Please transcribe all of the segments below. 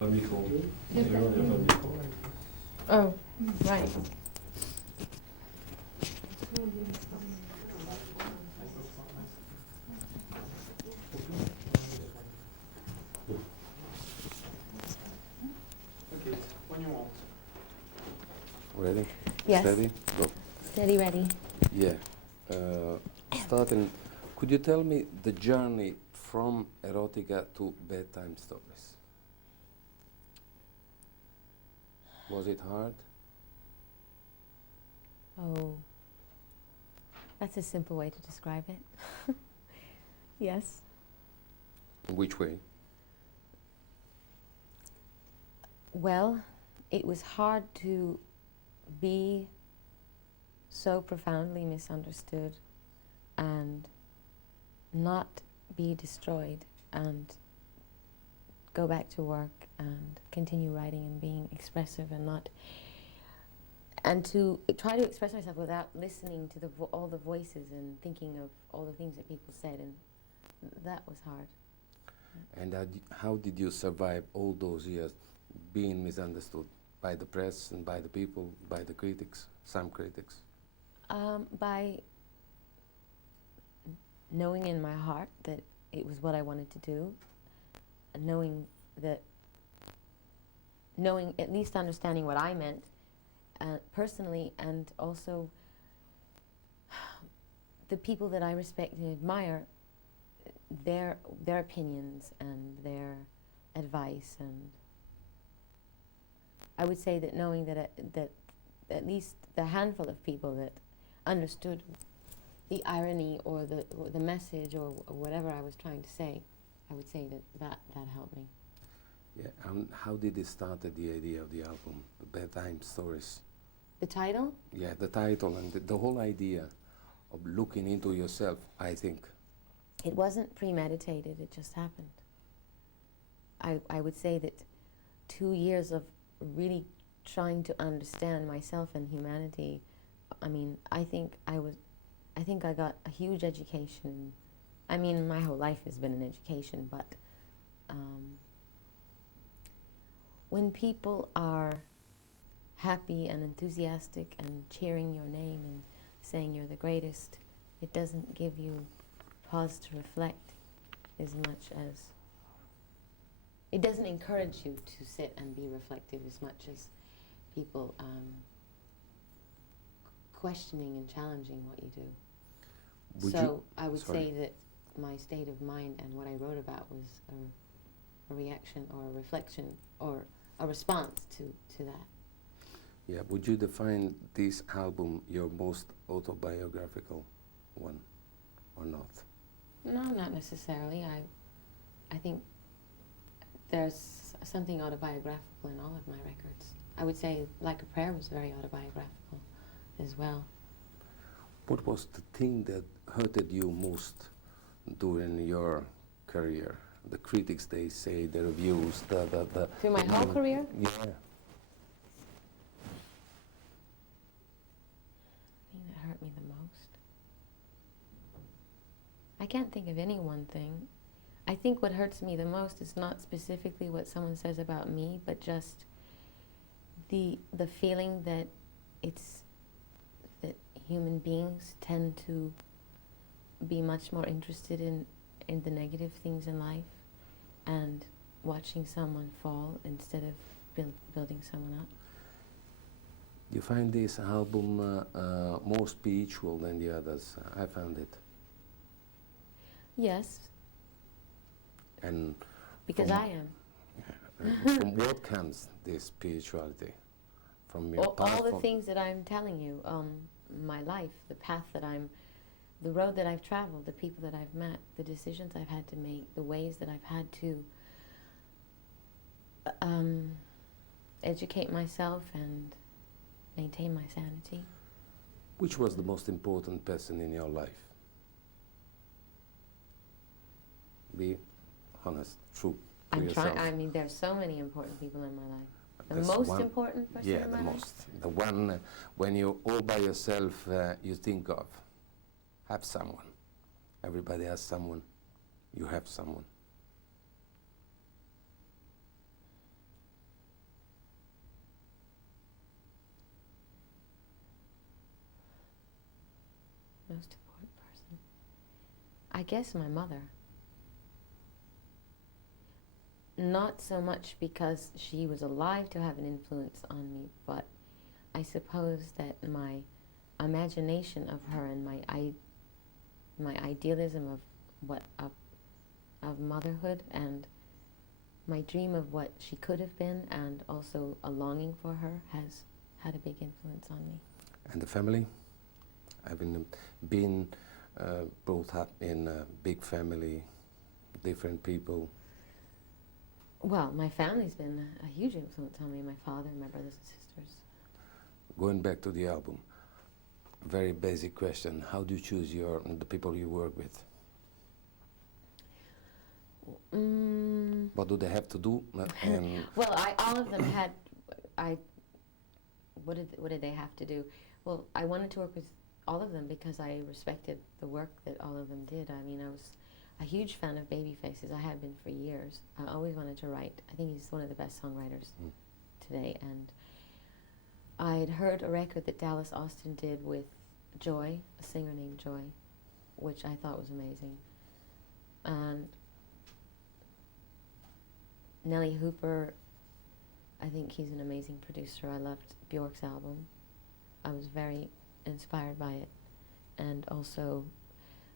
Fabricant. Yeah. Fabricant. Oh, right. Okay, when you want. Ready? Yes. Steady? Go. Steady, ready. Yeah. Starting, could you tell me the journey from erotica to bedtime stories? Was it hard? Oh, that's a simple way to describe it. Yes. In which way? Well, it was hard to be so profoundly misunderstood and not be destroyed and go back to work and continue writing and being expressive and not and to try to express myself without listening to all the voices and thinking of all the things that people said, and that was hard. And how did you survive all those years being misunderstood by the press and by the people, by the critics, some critics? By knowing in my heart that it was what I wanted to do, and knowing, at least understanding what I meant personally, and also the people that I respect and admire, their opinions and their advice, and I would say that knowing that at least the handful of people that understood the irony or the message or whatever I was trying to say, I would say that helped me. Yeah, and how did it start, the idea of the album, the Bedtime Stories? The title? Yeah, the title and the whole idea of looking into yourself, I think. It wasn't premeditated, it just happened. I would say that 2 years of really trying to understand myself and humanity, I mean, I think I got a huge education. I mean, my whole life has been an education, but when people are happy and enthusiastic and cheering your name and saying you're the greatest, it doesn't give you pause to reflect as much as it doesn't encourage you to sit and be reflective as much as people questioning and challenging what you do. So I would say that my state of mind and what I wrote about was a reaction or a reflection or a response to that. Yeah, would you define this album your most autobiographical one, or not? No, not necessarily. I think there's something autobiographical in all of my records. I would say Like a Prayer was very autobiographical as well. What was the thing that hurted you most during your career? The critics, they say, the reviews, the Through my whole career? Yeah. Thing that hurt me the most? I can't think of any one thing. I think what hurts me the most is not specifically what someone says about me, but just the feeling that that human beings tend to be much more interested in the negative things in life and watching someone fall instead of building someone up. You find this album more spiritual than the others? I found it. Yes. And because I am. From what comes this spirituality? From your all the things that I'm telling you, my life, the path that the road that I've traveled, the people that I've met, the decisions I've had to make, the ways that I've had to educate myself and maintain my sanity. Which was the most important person in your life? Be honest, true to I'm yourself. trying. I mean, there's so many important people in my life. The There's most one, important person yeah, in my the life? most. The one when you're all by yourself, you think of. Have someone. Everybody has someone. You have someone. Most important person. I guess my mother. Not so much because she was alive to have an influence on me, but I suppose that my imagination of her and my idealism of what of motherhood and my dream of what she could have been and also a longing for her has had a big influence on me. And the family? Having been brought up in a big family, different people. Well, my family's been a huge influence on me, my father and my brothers and sisters. Going back to the album, very basic question. How do you choose the people you work with? What do they have to do? Well, all of them had, what did they have to do? Well, I wanted to work with all of them because I respected the work that all of them did. I mean, I was a huge fan of Babyface's. I have been for years. I always wanted to write. I think he's one of the best songwriters today. And I'd heard a record that Dallas Austin did with Joy, a singer named Joy, which I thought was amazing. And Nellie Hooper, I think he's an amazing producer. I loved Bjork's album. I was very inspired by it. And also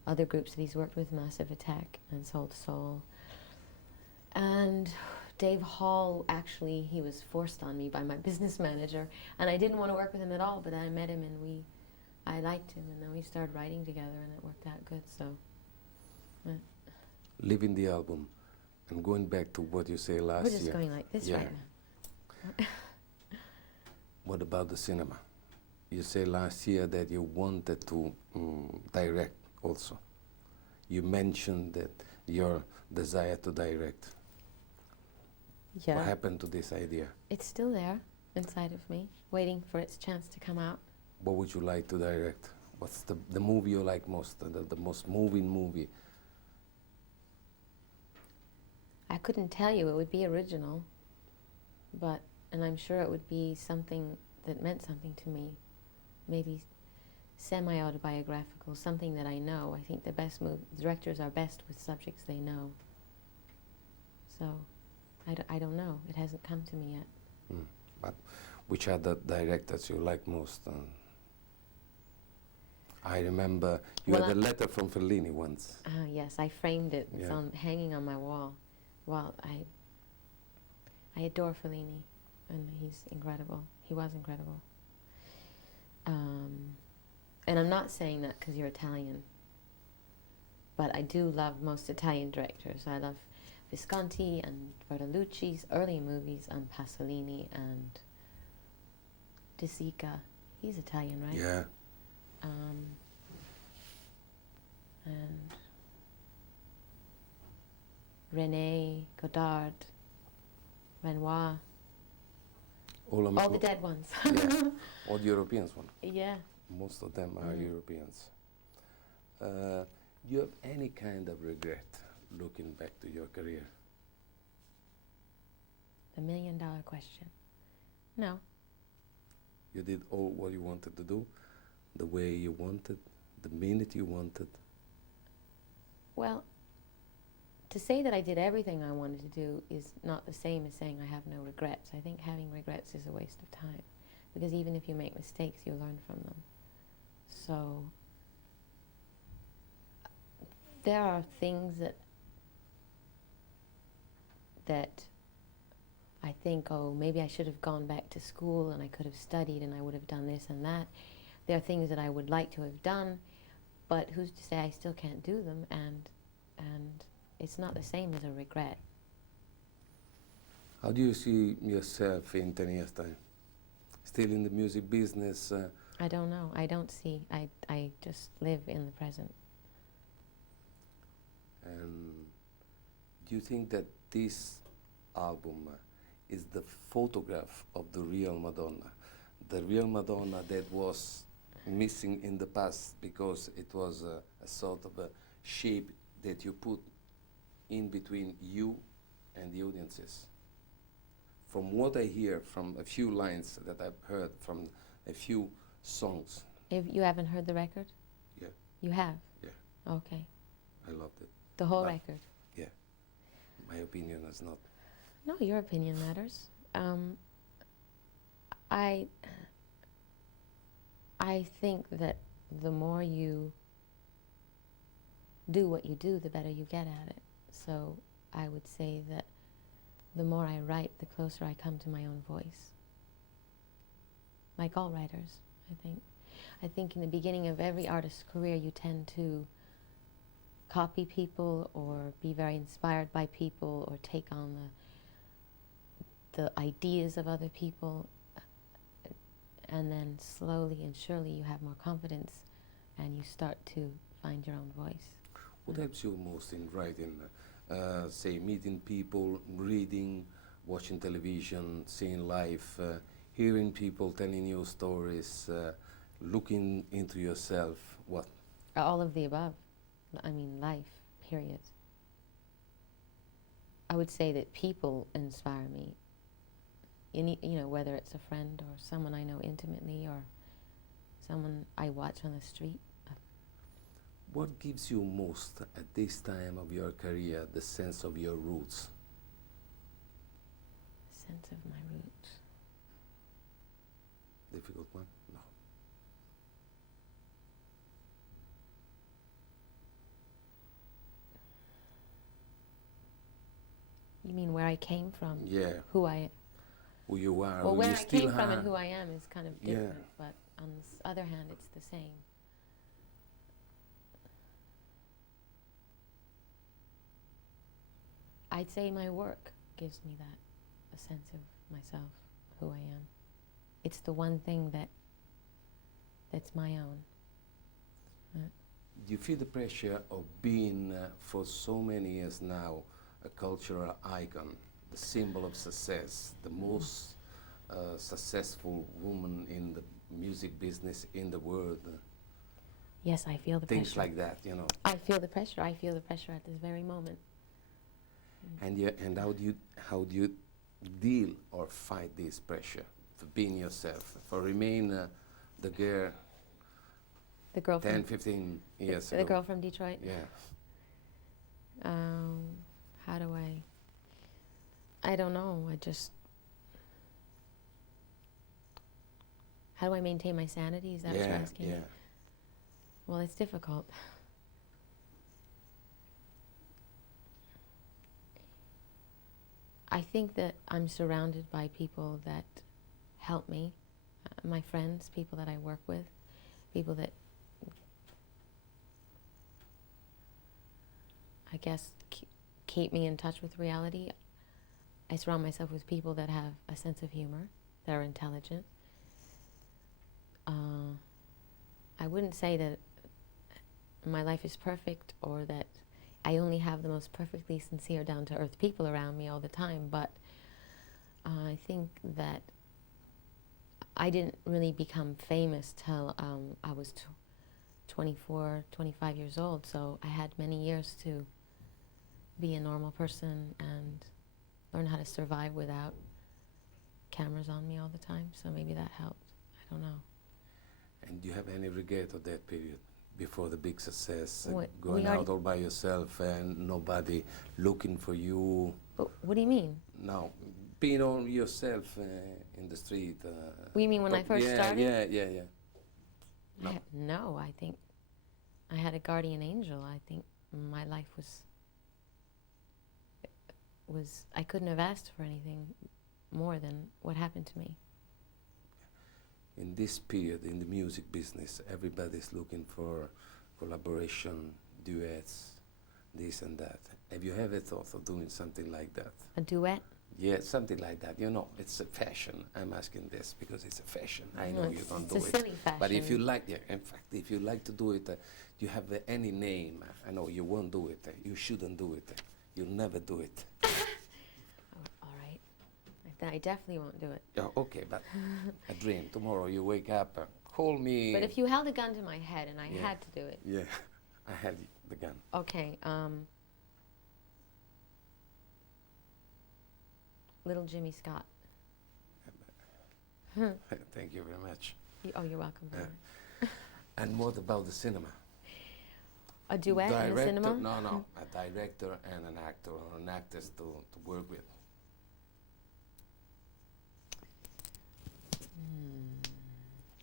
other groups that he's worked with, Massive Attack and Soul to Soul. And Dave Hall, actually, he was forced on me by my business manager, and I didn't want to work with him at all, but I met him and I liked him, and then we started writing together and it worked out good, so. Leaving the album and going back to what you say last year. We're just going like this right now. What about the cinema? You say last year that you wanted to direct also. You mentioned that your desire to direct. Yeah. What happened to this idea? It's still there inside of me, waiting for its chance to come out. What would you like to direct? What's the movie you like most, the most moving movie? I couldn't tell you. It would be original, and I'm sure it would be something that meant something to me. Maybe semi-autobiographical, something that I know. I think the best directors are best with subjects they know. So, I don't know. It hasn't come to me yet. But which are the directors you like most? I remember you had a letter from Fellini once. Yes, I framed it. It's hanging on my wall. Well, I adore Fellini, and he's incredible. He was incredible. And I'm not saying that because you're Italian, but I do love most Italian directors. I love Visconti and Bertolucci's early movies, and Pasolini and De Sica. He's Italian, right? Yeah. And René, Godard, Renoir. All the dead ones. Yeah. All the Europeans ones. Yeah. Most of them are Europeans. Do you have any kind of regret looking back to your career? The million-dollar question. No. You did all what you wanted to do, the way you wanted, the minute you wanted. Well, to say that I did everything I wanted to do is not the same as saying I have no regrets. I think having regrets is a waste of time, because even if you make mistakes, you learn from them. So there are things that I think, oh, maybe I should have gone back to school and I could have studied and I would have done this and that. There are things that I would like to have done, but who's to say I still can't do them, and it's not the same as a regret. How do you see yourself in 10 years' time? Still in the music business? I don't know. I don't see. I just live in the present. And do you think that this album is the photograph of the real Madonna? The real Madonna that was missing in the past because it was a sort of a shape that you put in between you and the audiences. From what I hear from a few lines that I've heard from a few songs. If you haven't heard the record? Yeah. You have? Yeah, Okay. I loved it. The whole But- record? Yeah, my opinion is not. No, your opinion matters. I think that the more you do what you do, the better you get at it. So I would say that the more I write, the closer I come to my own voice. Like all writers, I think. I think in the beginning of every artist's career, you tend to copy people or be very inspired by people or take on the ideas of other people, and then slowly and surely you have more confidence and you start to find your own voice. What helps you most in writing? Say, meeting people, reading, watching television, seeing life, hearing people telling you stories, looking into yourself. What? All of the above. I mean, life, period. I would say that people inspire me. You know, whether it's a friend or someone I know intimately or someone I watch on the street. What gives you most at this time of your career the sense of your roots? Sense of my roots. Difficult one? No. You mean where I came from? Yeah. Who I... Who you are, Well, who where you I still came from are. and who I am is kind of Yeah. different, but on the other hand, it's the same. I'd say my work gives me that, a sense of myself, who I am. It's the one thing that's my own. Do you feel the pressure of being, for so many years now, a cultural icon, the symbol of success, the most successful woman in the music business in the world? Yes, I feel the Things pressure. like that, you know. I feel the pressure. I feel the pressure at this very moment. And how do you deal or fight this pressure for being yourself, for remain the girl The girl 10, from 15 years the ago? girl from Detroit. Yeah. How do I don't know. How do I maintain my sanity? Is that what you're Yeah, asking? yeah. Well, it's difficult. I think that I'm surrounded by people that help me, my friends, people that I work with, people that I guess keep me in touch with reality. I surround myself with people that have a sense of humor, that are intelligent. I wouldn't say that my life is perfect or that I only have the most perfectly sincere, down-to-earth people around me all the time, but I think that I didn't really become famous till I was 24, 25 years old, so I had many years to be a normal person and learn how to survive without cameras on me all the time, so maybe that helped. I don't know. And do you have any regret of that period before the big success, What- going we out already- all by yourself and nobody looking for you? But what do you mean? No, being on yourself in the street. You mean when I first yeah, started? Yeah. No. No, I think I had a guardian angel. I think my life was I couldn't have asked for anything more than what happened to me. In this period in the music business, everybody's looking for collaboration, duets, this and that. Have you ever thought of doing something like that? A duet? Yeah, something like that. You know, it's a fashion. I'm asking this because it's a fashion. I know No, you don't it's do a it. silly fashion. But if you like, yeah, in fact, if you like to do it, do you have any name? I know you won't do it. You shouldn't do it. You'll never do it. All right. I definitely won't do it. Yeah, okay, but a dream. Tomorrow you wake up, call me. But if you held a gun to my head and I Yeah. had to do it, Yeah, I had the gun. okay. Little Jimmy Scott. Thank you very much. Oh, you're welcome. Yeah. Bernard. And what about the cinema? A duet in the cinema? No, a director and an actor or an actress to work with.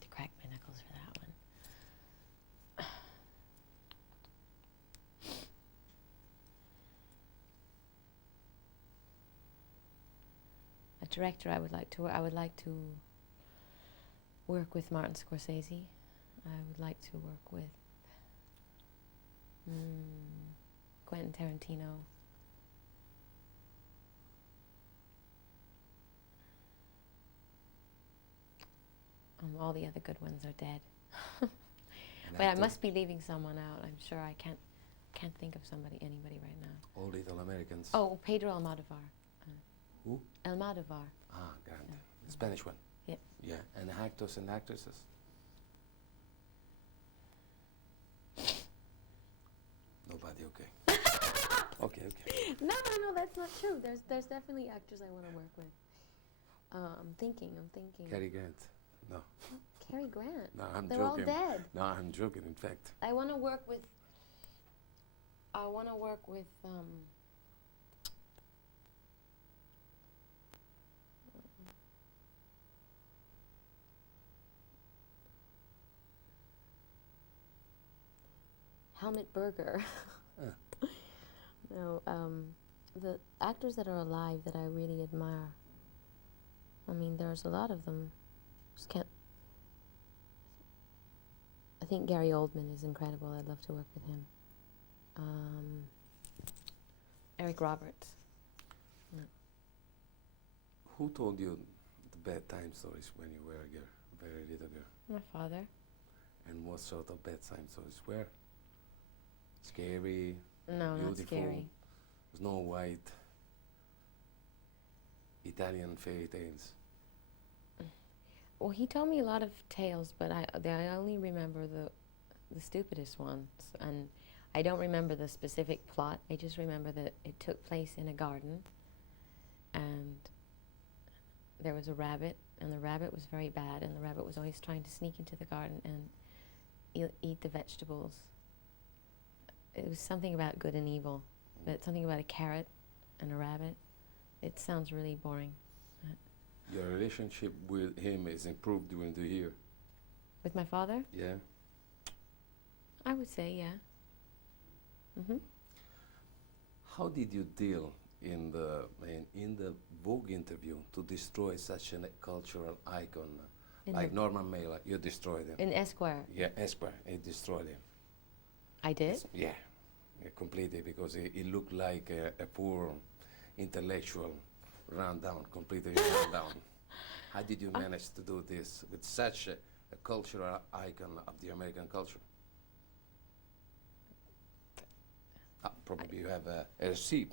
To crack my knuckles for that one. A director I would like to work with Martin Scorsese. I would like to work with Quentin Tarantino. All the other good ones are dead. But I must be leaving someone out. I'm sure I can't think of anybody right now. All Little Americans. Oh, Pedro Almodovar. Who? Almodovar. Ah, grande. Yeah. The Spanish one. Yeah. Yeah, and actors and actresses. Nobody. Okay. Okay. No, that's not true. There's definitely actors I want to work with. I'm thinking. Cary Grant. No. Cary Grant. No, I'm They're joking. all dead. No, I'm joking. In fact. I want to work with. Helmut Berger. No, the actors that are alive that I really admire. I mean, there's a lot of them. Just can't. I think Gary Oldman is incredible. I'd love to work with him. Eric Roberts. Yeah. Who told you the bedtime stories when you were a girl, very little girl? My father. And what sort of bedtime stories were? Scary? No, beautiful, not scary. Snow White? Italian fairy tales? Well, he told me a lot of tales, but I only remember the stupidest ones, and I don't remember the specific plot. I just remember that it took place in a garden, and there was a rabbit, and the rabbit was very bad, and the rabbit was always trying to sneak into the garden and eat the vegetables. It was something about good and evil, but something about a carrot and a rabbit. It sounds really boring. Your relationship with him is improved during the year? With my father? Yeah. I would say, yeah. Mm-hmm. How did you deal in the Vogue interview to destroy such a cultural icon like Norman Mailer? You destroyed him. In Esquire? Yeah, Esquire. You destroyed him. I did? Yeah, completely, because he looked like a poor intellectual, run down, completely run down. How did you manage to do this with such a cultural icon of the American culture? Probably you have a receipt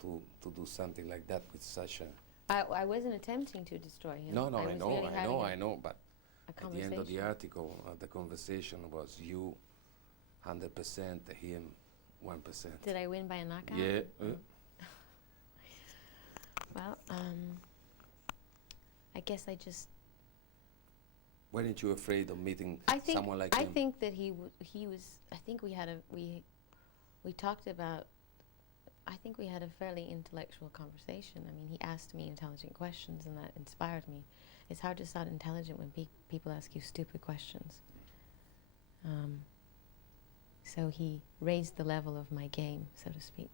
to do something like that with such a... I wasn't attempting to destroy him. No, I know, but at the end of the article, the conversation was you 100%, him 1%. Did I win by a knockout? Yeah. Well, I guess I just... Weren't you afraid of meeting someone like him? I think that he was... I think we talked about... I think we had a fairly intellectual conversation. I mean, he asked me intelligent questions, and that inspired me. It's hard to sound intelligent when people ask you stupid questions. So he raised the level of my game, so to speak.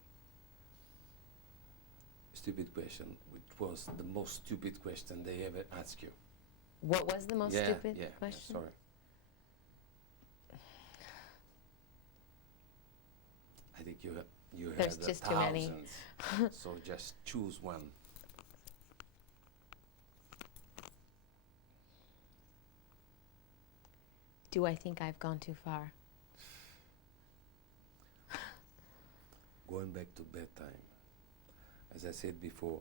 Stupid question, which was the most stupid question they ever asked you? What was the most stupid Yeah, question? sorry. I think you There's had just too many. thousands, so just choose one. Do I think I've gone too far? Going back to bedtime, as I said before,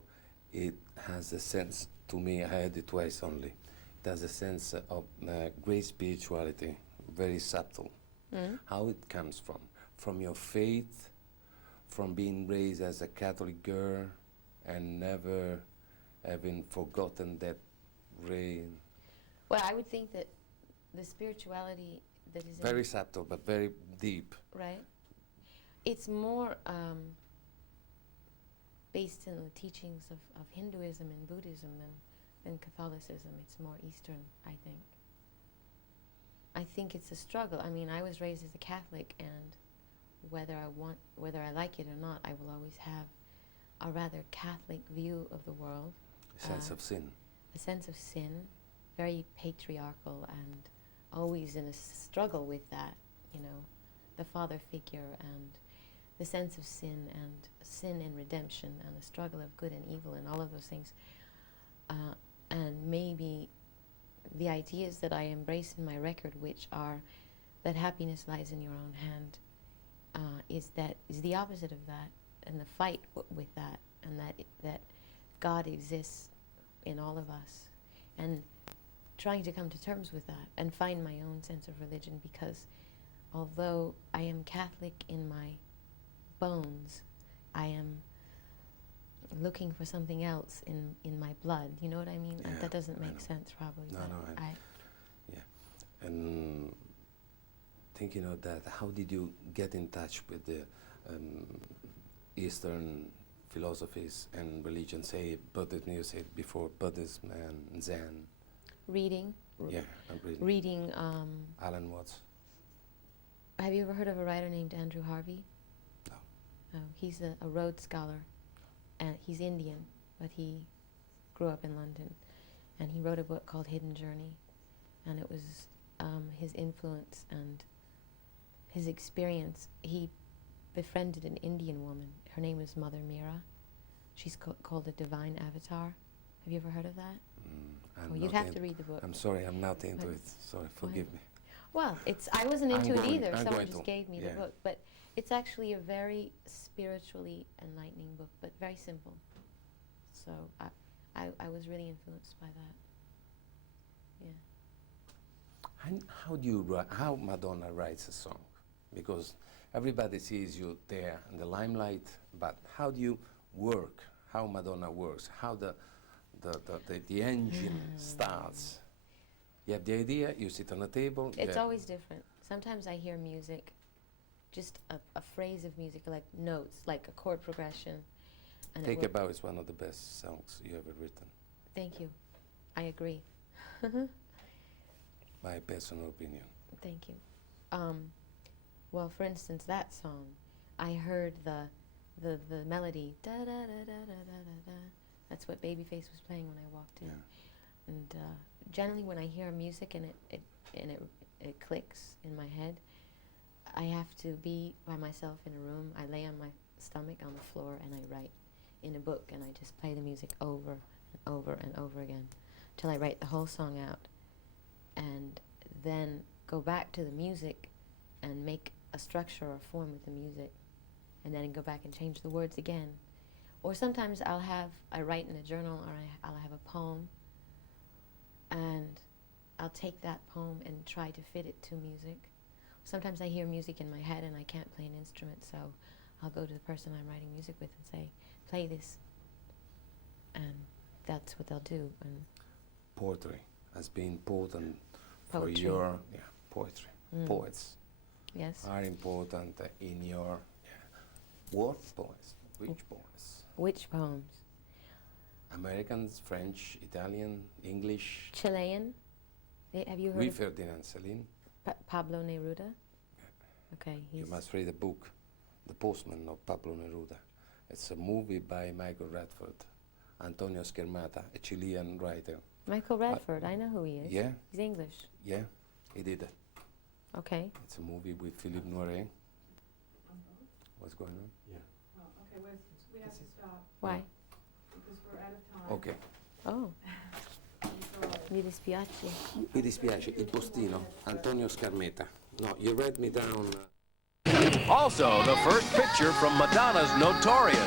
it has a sense, to me, I heard it twice only, it has a sense of great spirituality, very subtle. How it comes from your faith, from being raised as a Catholic girl and never having forgotten that ray. Well, I would think that the spirituality that is very subtle but very deep. Right. It's more based in the teachings of Hinduism and Buddhism than Catholicism. It's more Eastern, I think. I think it's a struggle. I mean, I was raised as a Catholic, and whether I like it or not, I will always have a rather Catholic view of the world. A sense of sin. A sense of sin, very patriarchal, and always in a struggle with that, you know, the father figure and the sense of sin and redemption and the struggle of good and evil and all of those things. And maybe the ideas that I embrace in my record, which are that happiness lies in your own hand, is the opposite of that, and the fight with that, and that God exists in all of us, and trying to come to terms with that and find my own sense of religion, because although I am Catholic in my bones, I am looking for something else in my blood. You know what I mean? Yeah, that doesn't make sense, probably. No, but no. Yeah, and thinking of that, how did you get in touch with the Eastern philosophies and religion? Say Buddhism, you said before, Buddhism and Zen. Reading. Yeah, I'm reading. Reading. Alan Watts. Have you ever heard of a writer named Andrew Harvey? No. Oh, he's a Rhodes Scholar, and he's Indian, but he grew up in London, and he wrote a book called Hidden Journey, and it was his influence and his experience. He befriended an Indian woman. Her name is Mother Meera. She's called a divine avatar. Have you ever heard of that? Well, you'd have to read the book. I'm sorry, I'm not into it. Sorry, forgive me. Well, I wasn't into it either. I'm Someone going just to, gave me the book. But it's actually a very spiritually enlightening book, but very simple. So I was really influenced by that. Yeah. How Madonna writes a song? Because everybody sees you there in the limelight, but how do you work? How Madonna works? How the engine starts? You have the idea, you sit on a table. It's always different. Sometimes I hear music, just a phrase of music, like notes, like a chord progression. And Take a Bow is one of the best songs you ever written. Thank you. I agree. My personal opinion. Thank you. Well, for instance, that song, I heard the melody, da da da da da da da. That's what Babyface was playing when I walked in. Yeah. And generally, when I hear music and it clicks in my head, I have to be by myself in a room. I lay on my stomach on the floor and I write in a book, and I just play the music over and over and over again till I write the whole song out, and then go back to the music and make a structure or form with the music, and then go back and change the words again. Or sometimes I write in a journal, or I'll have a poem, and I'll take that poem and try to fit it to music. Sometimes I hear music in my head and I can't play an instrument, so I'll go to the person I'm writing music with and say, play this, and that's what they'll do. And poetry has been important Poetry. for your poetry. Poets yes. are important in your what poets? Which poets? Which poems? Americans, French, Italian, English. Chilean? Have you heard Louis of Ferdinand Celine. Pablo Neruda? Okay, You must read a book, The Postman of Pablo Neruda. It's a movie by Michael Radford, Antonio Schermata, a Chilean writer. Michael Radford, I know who he is. Yeah. He's English. Yeah, he did it. Okay. It's a movie with Philippe Noiret. What's going on? Yeah. Oh, okay, we have to stop Why? because we're out of time. Okay. Oh, mi dispiace. Mi dispiace, il postino, Antonio Scarmeta. No, you read me down. Also, the first picture from Madonna's Notorious.